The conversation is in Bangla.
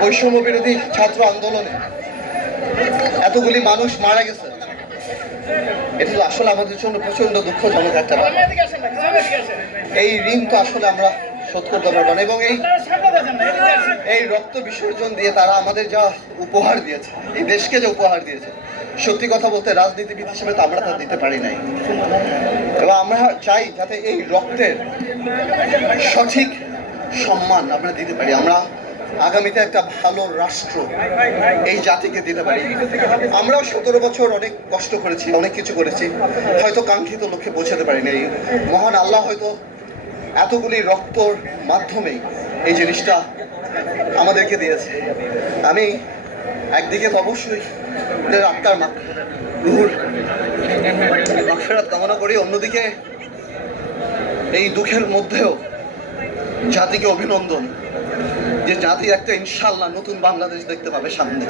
বৈষম্য বিরোধী ছাত্র আন্দোলনে এতগুলি মানুষ মারা গেছে, এটা তো আসলে আমাদের জন্য প্রচন্ড দুঃখজনক একটা ব্যাপার। এই ঋণ তো আসলে আমরা শোধ করতে পারবো না, এবং এই রক্ত বিসর্জন দিয়ে তারা আমাদের যা উপহার দিয়েছে, এই দেশকে যে উপহার দিয়েছে, সত্যি কথা বলতে রাজনীতিবিদ হিসেবে তো আমরা তা দিতে পারি নাই। এবং আমরা চাই যাতে এই রক্তের সঠিক সম্মান আমরা দিতে পারি, আমরা আগামীতে একটা ভালো রাষ্ট্র এই জাতিকে দিতে পারি। আমরাও 17 বছর অনেক কষ্ট করেছি, অনেক কিছু করেছি, হয়তো কাঙ্ক্ষিত লক্ষ্যে পৌঁছাতে পারিনি। মহান আল্লাহ হয়তো এতগুলি রক্তর মাধ্যমেই এই জিনিসটা আমাদেরকে দিয়েছে। আমি একদিকে তো অবশ্যই আত্মার রুহুর মাগফিরাত কামনা করি, অন্যদিকে এই দুঃখের মধ্যেও জাতিকে অভিনন্দন যে জাতি একটা ইনশাআল্লাহ নতুন বাংলাদেশ দেখতে পাবে সামনে।